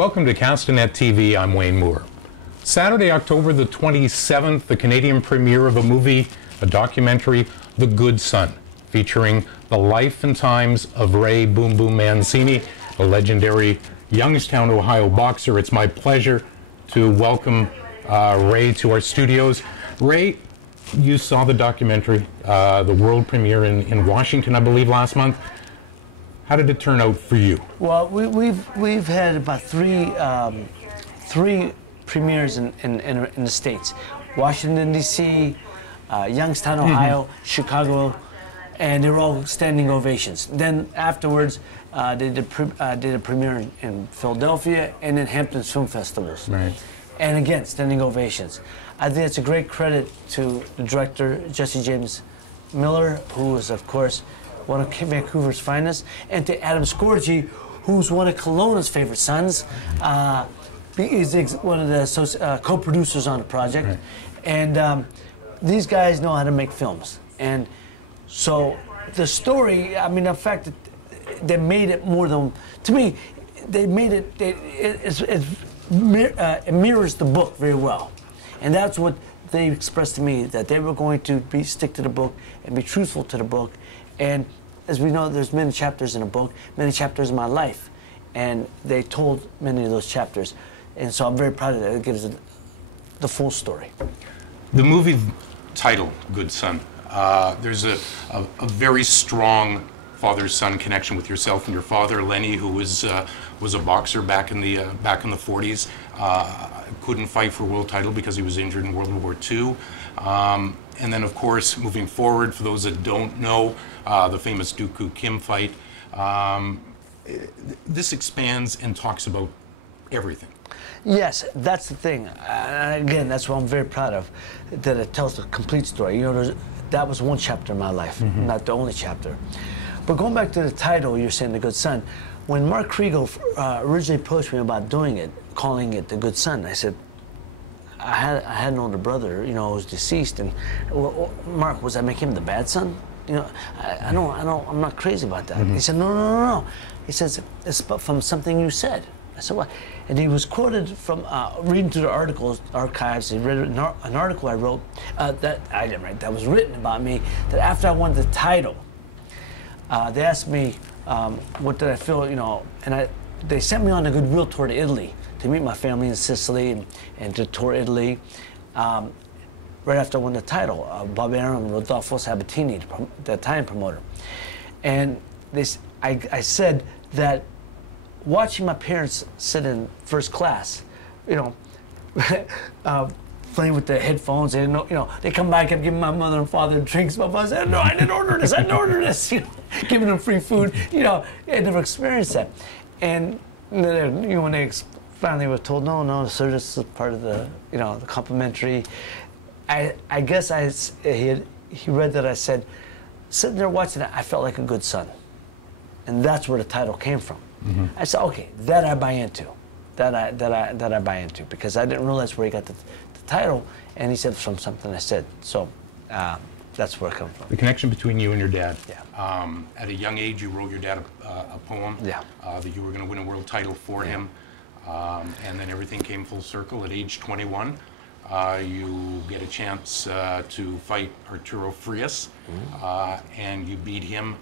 Welcome to Castanet TV. I'm Wayne Moore. Saturday, October the 27th, the Canadian premiere of a movie, a documentary, The Good Son, featuring the life and times of Ray Boom Boom Mancini, a legendary Youngstown, Ohio boxer. It's my pleasure to welcome Ray to our studios. Ray, you saw the documentary, the world premiere in Washington, I believe, last month. How did it turn out for you? Well, we've had about three premieres in the States: Washington D.C., Youngstown, Ohio, Chicago, and they were all standing ovations. Then afterwards, they did a premiere in Philadelphia and in Hamptons Film Festivals. Right. And again, standing ovations. I think it's a great credit to the director, Jesse James Miller, who is, of course, one of Vancouver's finest, and to Adam Scorgi, who's one of Kelowna's favorite sons. He's one of the co-producers on the project. Right. And these guys know how to make films. And so the story, I mean, the fact that they made it more than, to me, they made it, it mirrors the book very well. And that's what they expressed to me, that they were going to stick to the book and be truthful to the book. And as we know, there's many chapters in a book, many chapters in my life. And they told many of those chapters. And so I'm very proud of that. It gives the full story. The movie title, Good Son, there's a very strong father-son connection with yourself and your father, Lenny, who was a boxer back in the 40s. Couldn't fight for a world title because he was injured in World War II. And then, of course, moving forward, for those that don't know, the famous Jiwon Kim fight. This expands and talks about everything. Yes, that's the thing. Again, that's what I'm very proud of, that it tells the complete story. You know, that was one chapter in my life, not the only chapter. But going back to the title, you're saying The Good Son. When Mark Kriegel originally approached me about doing it, calling it The Good Son, I said, I had an older brother, you know, who was deceased, and well, Mark, was I making him the bad son? You know, I'm not crazy about that. He said, no. He says, it's from something you said. I said, what? And he was quoted from reading through the archives. He read an article I wrote that I didn't write, that was written about me, that after I won the title, they asked me what did I feel, you know, and they sent me on a goodwill tour to Italy to meet my family in Sicily and to tour Italy. Right after I won the title, Bob Arum and Rodolfo Sabatini, the Italian promoter. And I said that watching my parents sit in first class, you know, playing with the headphones, and you know, they come back and give my mother and father drinks. My father said, "No, I didn't order this. I didn't order this." You know, giving them free food. You know, I never experienced that. And you know, when they finally were told, "No, sir, this is part of the, you know, the complimentary." I guess he read that I said, sitting there watching it, I felt like a good son, and that's where the title came from. I said, okay, that I buy into, that I buy into, because I didn't realize where he got the title, and he said from something I said. So that's where it comes from. The connection between you and your dad. Yeah. At a young age, you wrote your dad a poem. Yeah. That you were going to win a world title for him, and then everything came full circle. At age 21, you get a chance to fight Arturo Frias, and you beat him.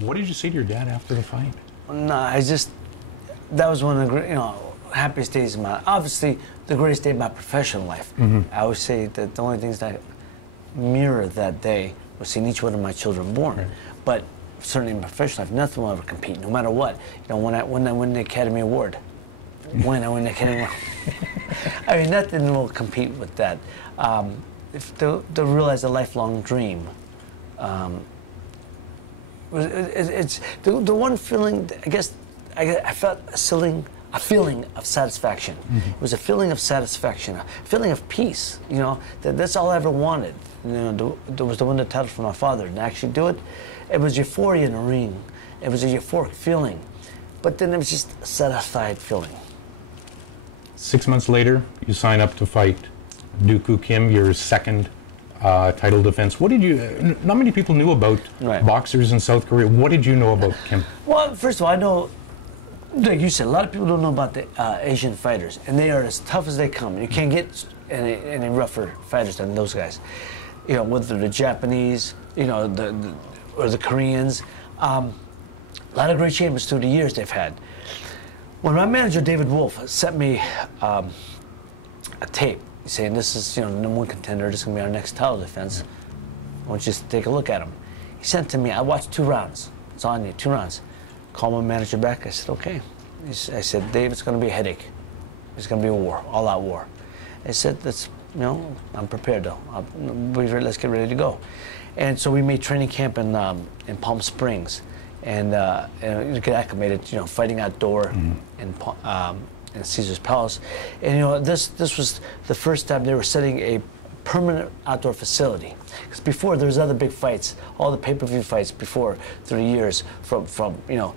What did you say to your dad after the fight? No, that was one of the, you know, happiest days of my, obviously the greatest day of my professional life. I always say that the only things that mirror that day was seeing each one of my children born. Right. But certainly in professional life, nothing will ever compete, no matter what. You know, when I win the Academy Award, I mean, nothing will compete with that. If to realize a lifelong dream, it's the one feeling. I guess I felt a feeling of satisfaction. It was a feeling of satisfaction, a feeling of peace. You know, that's all I ever wanted. You know, there was the one that title from my father, and actually do it. It was euphoria in the ring. It was a euphoric feeling, but then it was just a satisfied feeling. 6 months later, you sign up to fight Jiwon Kim, your second title defense. What did you, not many people knew about boxers in South Korea. What did you know about Kim? Well, first of all, I know like you said, a lot of people don't know about the Asian fighters, and they are as tough as they come. You can't get any rougher fighters than those guys. You know, whether the Japanese, you know, or the Koreans. A lot of great champions through the years they've had. When my manager David Wolf sent me a tape saying this is, you know, the number 1 contender, this is gonna be our next title defense, I want you to take a look at him. He sent it to me. I watched 2 rounds. It's on you, 2 rounds. Called my manager back. I said, okay. I said, Dave, it's going to be a headache. It's going to be a war, all-out war. I said, that's, you know, I'm prepared though. Let's get ready to go. And so we made training camp in Palm Springs, and you get acclimated, you know, fighting outdoor in Caesar's Palace. And you know, this was the first time they were setting a permanent outdoor facility. Because before there was other big fights, all the pay-per-view fights before through the years from you know,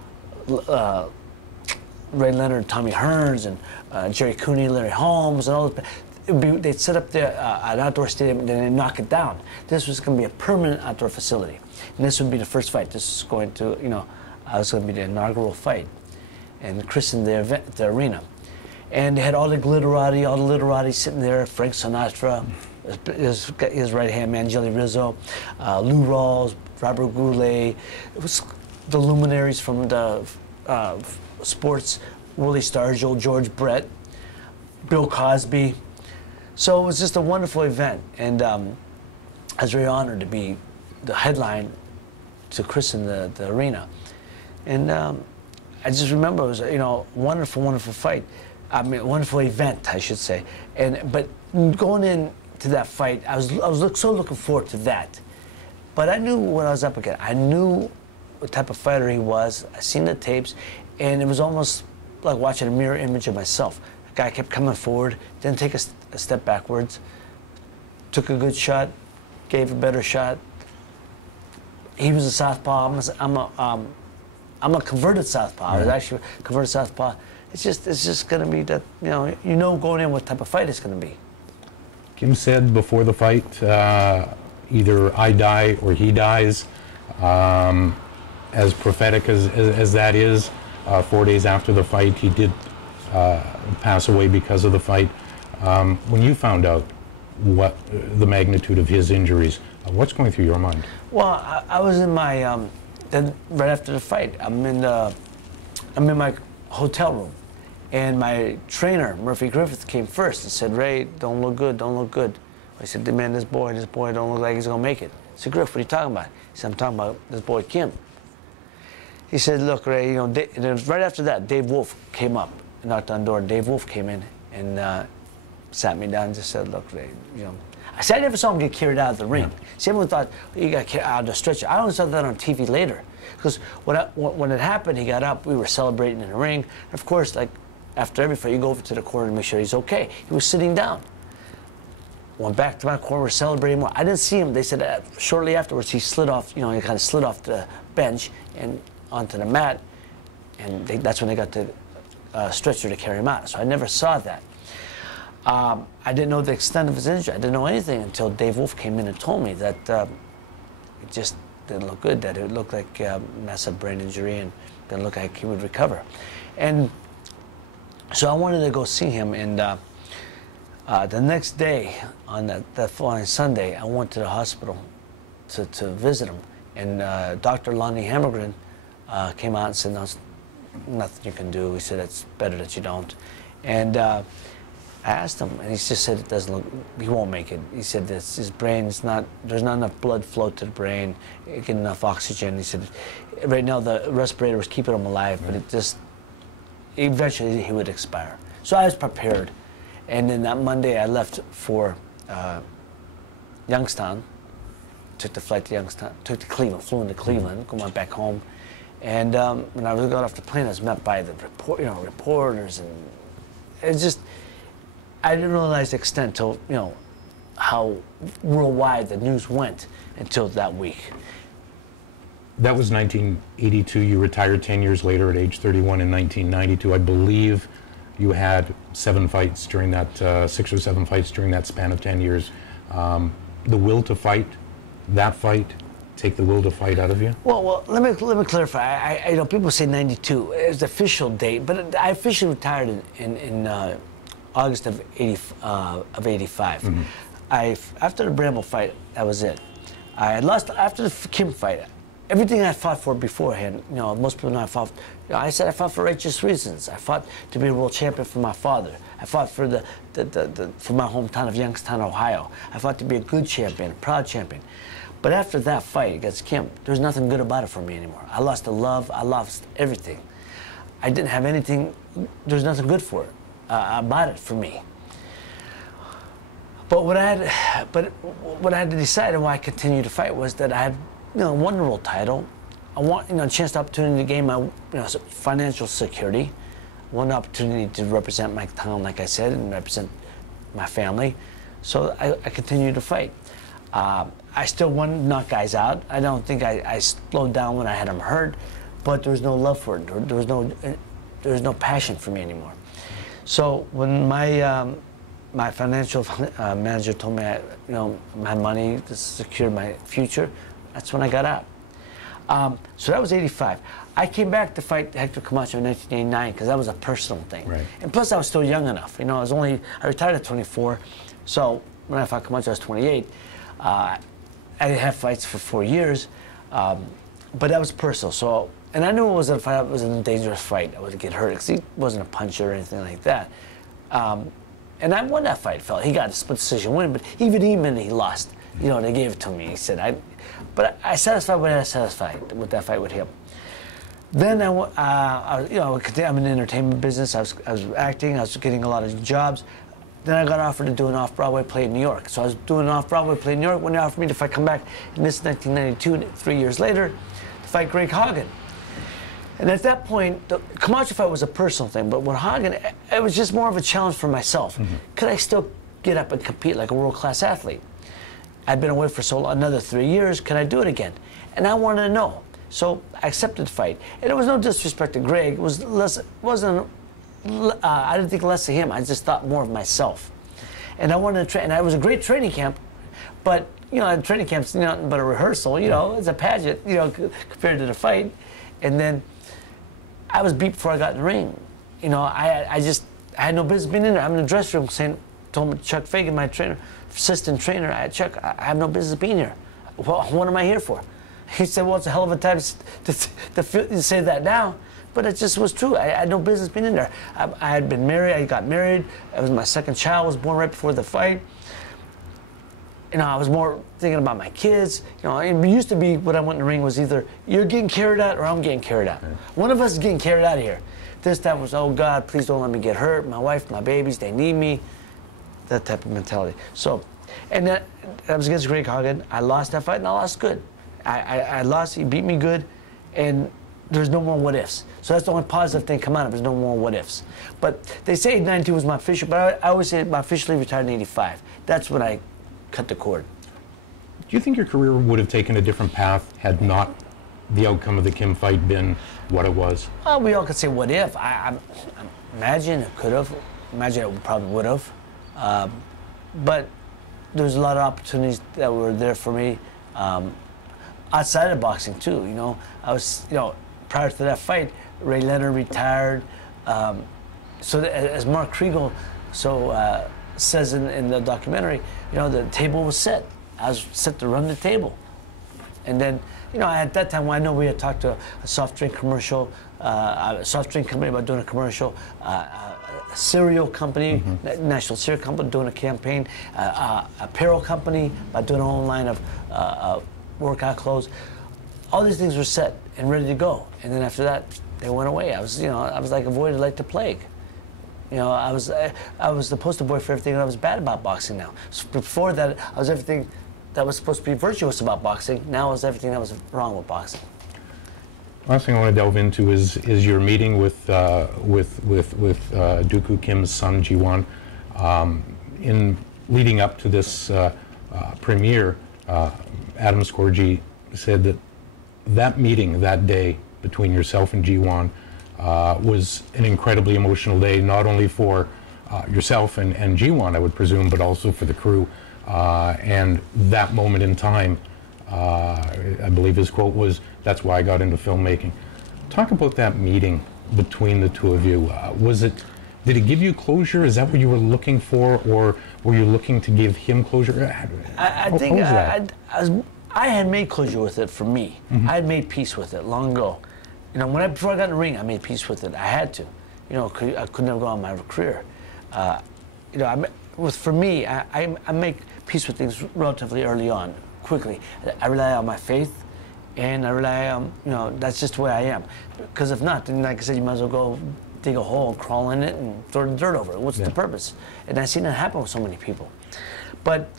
Ray Leonard, Tommy Hearns, and Jerry Cooney, Larry Holmes, and all those. They'd set up an outdoor stadium and then they'd knock it down. This was going to be a permanent outdoor facility. And this would be the first fight. This is going to, you know, was going to be the inaugural fight and christened the arena. And they had all the literati sitting there, Frank Sinatra, his right-hand man, Jelly Rizzo, Lou Rawls, Robert Goulet. It was the luminaries from the sports, Willie Stargell, George Brett, Bill Cosby. So it was just a wonderful event, and I was very honored to be the headline to christen the arena. And I just remember it was, you know, wonderful, wonderful fight. I mean, wonderful event, I should say. But going into that fight, I was so looking forward to that. But I knew what I was up against. I knew what type of fighter he was. I seen the tapes, and it was almost like watching a mirror image of myself. The guy kept coming forward, didn't take a step backwards, took a good shot, gave a better shot. He was a southpaw. I'm a converted southpaw. I was actually a converted southpaw. It's just going to be that, you know going in what type of fight it's going to be. Kim said before the fight, either I die or he dies. As prophetic as that is, 4 days after the fight, he did pass away because of the fight. When you found out what the magnitude of his injuries, what's going through your mind? Well, I was in my then right after the fight, I'm in my hotel room, and my trainer Murphy Griffith came first and said, "Ray, don't look good, don't look good." I said, "Man, this boy don't look like he's gonna make it." I said, "Griff, what are you talking about?" He said, "I'm talking about this boy Kim." He said, "Look, Ray, and it was right after that, Dave Wolf came up and knocked on the door. Dave Wolf came in and sat me down and just said, 'Look, Ray, I said I never saw him get carried out of the ring. Yeah. See, everyone thought he got carried out of the stretcher. I only saw that on TV later, because when it happened, he got up. We were celebrating in the ring. Of course, like after every fight, you go over to the corner to make sure he's okay. He was sitting down. Went back to my corner, we're celebrating more. I didn't see him. They said shortly afterwards he slid off. He kind of slid off the bench and onto the mat, and that's when they got the stretcher to carry him out. So I never saw that. I didn't know the extent of his injury. I didn't know anything until Dave Wolf came in and told me that it just didn't look good, that it looked like massive brain injury and didn't look like he would recover. And so I wanted to go see him, and the next day, on that following Sunday, I went to the hospital to visit him, and Dr. Lonnie Hammergren came out and said, "No, nothing you can do." He said, "It's better that you don't." And I asked him, and he just said it doesn't look, he won't make it. He said this, his brain is not, there's not enough blood flow to the brain, get enough oxygen. He said, right now the respirator was keeping him alive, but it just, eventually he would expire. So I was prepared. And then that Monday I left for Youngstown, took the flight to Youngstown, took to Cleveland, flew into Cleveland, went back home. And when I got off the plane, I was met by the reporters, and it's just, I didn't realize the extent till, how worldwide the news went until that week. That was 1982. You retired 10 years later at age 31 in 1992. I believe you had 7 fights during that, 6 or 7 fights during that span of 10 years. The will to fight, that fight, take the will to fight out of you? Well, let me clarify. You know, people say 92. It was the official date, but I officially retired in August of 85. After the Bramble fight, that was it. I had lost after the Kim fight. Everything I fought for beforehand, you know, most people know I fought. You know, I said I fought for righteous reasons. I fought to be a world champion for my father. I fought for for my hometown of Youngstown, Ohio. I fought to be a good champion, a proud champion. But after that fight against Kim, there was nothing good about it for me anymore. I lost the love. I lost everything. I didn't have anything. There was nothing good for it about it for me. But what I had to decide and why I continued to fight was that I had, you know, won the world title. I want, you know, a chance, opportunity to gain my, you know, financial security. One opportunity to represent my town, like I said, and represent my family. So I continued to fight. I still wanted to knock guys out. I don't think I slowed down when I had them hurt, but there was no love for it. There was no passion for me anymore. So when my financial manager told me, you know, my money to secure my future, that's when I got out. So that was 85. I came back to fight Hector Camacho in 1989 because that was a personal thing. Right. And plus I was still young enough. You know, I retired at 24. So when I fought Camacho, I was 28. I didn't have fights for 4 years, but that was personal. So, and I knew it was a fight. It was a dangerous fight. I would get hurt because he wasn't a puncher or anything like that. And I won that fight, fella. He got a split decision win, but even he lost. You know, they gave it to me. He said, but I satisfied when I was satisfied with that fight with him. Then you know, I'm in the entertainment business. I was acting. I was getting a lot of jobs. Then I got offered to do an off-Broadway play in New York. So I was doing an off-Broadway play in New York when they offered me if I come back in this 1992, 3 years later, to fight Greg Haagen. And at that point, the Camacho fight was a personal thing, but with Haagen, it was just more of a challenge for myself. Could I still get up and compete like a world-class athlete? I'd been away for another 3 years. Could I do it again? And I wanted to know. So I accepted the fight. And it was no disrespect to Greg. It was I didn't think less of him. I just thought more of myself. And I wanted to train. And it was a great training camp, but you know, a training camp's nothing but a rehearsal. You know, it's a pageant. You know, compared to the fight. And then I was beat before I got in the ring. You know, I had no business being in there. I'm in the dressing room told Chuck Fagan, my trainer, assistant trainer, Chuck, I have no business being here. Well, what am I here for? He said, well, it's a hell of a time to say that now. But it just was true. I had no business being in there. I had been married. I got married. It was my second child was born right before the fight. You know, I was more thinking about my kids. You know, it used to be when I went in the ring was either you're getting carried out or I'm getting carried out. Right. One of us is getting carried out of here. This time was, oh God, please don't let me get hurt. My wife, my babies, they need me. That type of mentality. So, and that was against Greg Haagen. I lost that fight and I lost good. I lost. He beat me good, and there's no more what ifs. So that's the only positive thing come out of it. There's no more what ifs. But they say 92 was my official, but I always say my officially retired in 85. That's when I cut the cord. Do you think your career would have taken a different path had not the outcome of the Kim fight been what it was? We all could say what if. I imagine it could have. Imagine it probably would have. But there's a lot of opportunities that were there for me. Outside of boxing too, you know, I was, you know, prior to that fight, Ray Leonard retired. So as Mark Kriegel says in the documentary, you know, the table was set. I was set to run the table. And then, you know, at that time, I know we had talked to a soft drink commercial, a soft drink company about doing a commercial, a cereal company, national cereal company doing a campaign, apparel company about doing a whole line of workout clothes. All these things were set and ready to go. And then after that, they went away. I was like avoided like the plague. You know, I was the poster boy for everything that was bad about boxing now. So before that, I was everything that was supposed to be virtuous about boxing. Now I was everything that was wrong with boxing. Last thing I want to delve into is your meeting with Dooku Kim's son, Jiwon. In leading up to this premiere, Adam Scorgie said that meeting that day between yourself and Jiwon was an incredibly emotional day, not only for yourself and Jiwon, I would presume, but also for the crew. And that moment in time I believe his quote was, "That's why I got into filmmaking." Talk about that meeting between the two of you. Did it give you closure? Is that what you were looking for, or were you looking to give him closure? I think I had made closure with it for me. I had made peace with it long ago. You know, before I got in the ring, I made peace with it. I had to. You know, I could never go on my career. You know, for me, I make peace with things relatively early on, quickly. I rely on my faith, and I rely on, you know, that's just the way I am. Because if not, then like I said, you might as well go dig a hole, crawl in it, and throw the dirt over it. What's the purpose? And I've seen that happen with so many people. But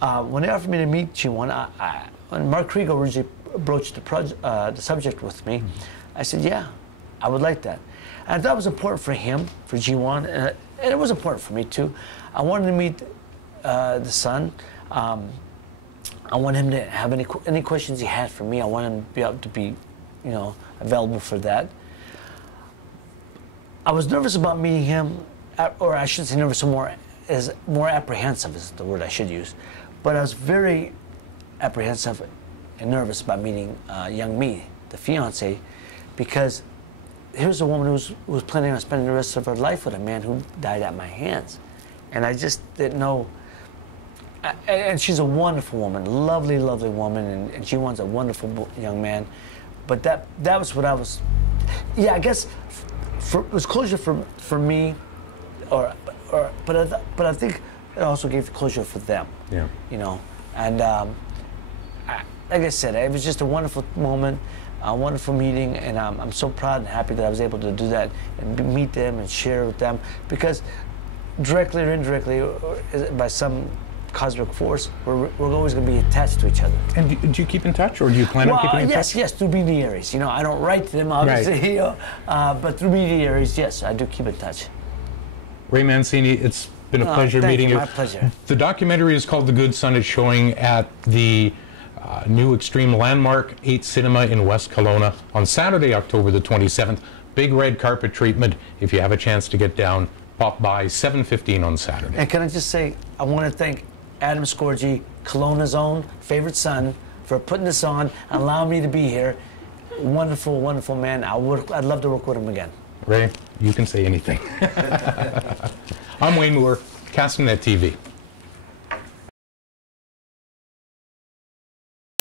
when they offered me to meet Jiwon, when Mark Kriegel originally broached the subject with me, I said, yeah, I would like that. And I thought it was important for him, for Jiwon, and it was important for me too. I wanted to meet the son. I want him to have any questions he had for me. I want him to be able to be, you know, available for that. I was nervous about meeting him, or I should say nervous, more apprehensive is the word I should use. But I was very apprehensive and nervous about meeting young me, the fiance, because here's a woman who was planning on spending the rest of her life with a man who died at my hands. And I just didn't know. And she's a wonderful woman, lovely, lovely woman, and Jiwon's a wonderful young man. But that was what I was, yeah, I guess it was closure for me, but I think it also gave closure for them. Yeah. You know, and like I said, it was just a wonderful moment, a wonderful meeting, and I'm so proud and happy that I was able to do that and meet them and share with them, because directly or indirectly, or by some cosmic force, we're always going to be attached to each other. And do you keep in touch, or do you plan on keeping in touch? Yes, through intermediaries. You know, I don't write to them, obviously, right. You know, but through intermediaries, yes, I do keep in touch. Ray Mancini, it's been a pleasure meeting you. My pleasure. The documentary is called The Good Son. It's showing at the new Extreme Landmark 8 Cinema in West Kelowna on Saturday, October the 27th. Big red carpet treatment. If you have a chance to get down, pop by 7:15 on Saturday. And can I just say, I want to thank Adam Scorgi, Kelowna's own favorite son, for putting this on and allowing me to be here. Wonderful, wonderful man. I'd love to work with him again. Ray, you can say anything. I'm Wayne Moore, Castanet TV.